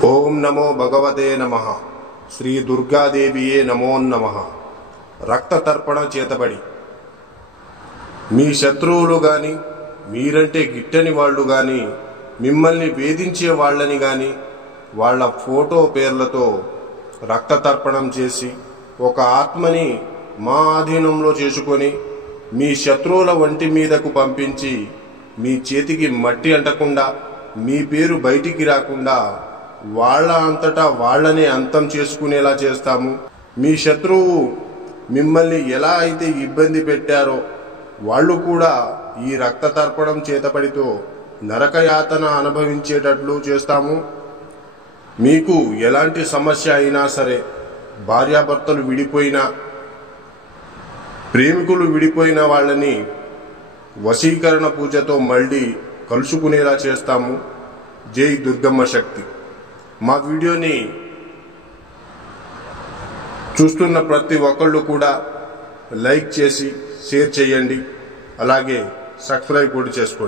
ఓం నమో భగవతే నమః. శ్రీ దుర్గాదేవియే నమో నమః. రక్త తర్పణ చేతబడి మీ శత్రువులు గాని, మీరంటే గిట్టని వాళ్ళు గాని, మిమ్మల్ని వేధించే వాళ్ళని గాని వాళ్ళ ఫోటో పేర్లతో రక్త తర్పణం చేసి ఒక ఆత్మని మా ఆధీనంలో చేసుకొని మీ శత్రువుల వంటి మీదకు పంపించి మీ చేతికి మట్టి అంటకుండా, మీ పేరు బయటికి రాకుండా వాళ్ళ అంతటా వాళ్ళనే అంతం చేసుకునేలా చేస్తాము. మీ శత్రువు మిమ్మల్ని ఎలా అయితే ఇబ్బంది పెట్టారో వాళ్ళు కూడా ఈ రక్త తర్పణం చేతపడితో నరకయాతన అనుభవించేటట్లు చేస్తాము. మీకు ఎలాంటి సమస్య అయినా సరే, భార్యాభర్తలు విడిపోయినా, ప్రేమికులు విడిపోయిన వాళ్ళని వశీకరణ పూజతో మళ్ళీ కలుసుకునేలా చేస్తాము. జై దుర్గమ్మ శక్తి. మా వీడియోని చూస్తున్న ప్రతి ఒక్కళ్ళు కూడా లైక్ చేసి షేర్ చేయండి. అలాగే సబ్స్క్రైబ్ కూడా చేసుకోండి.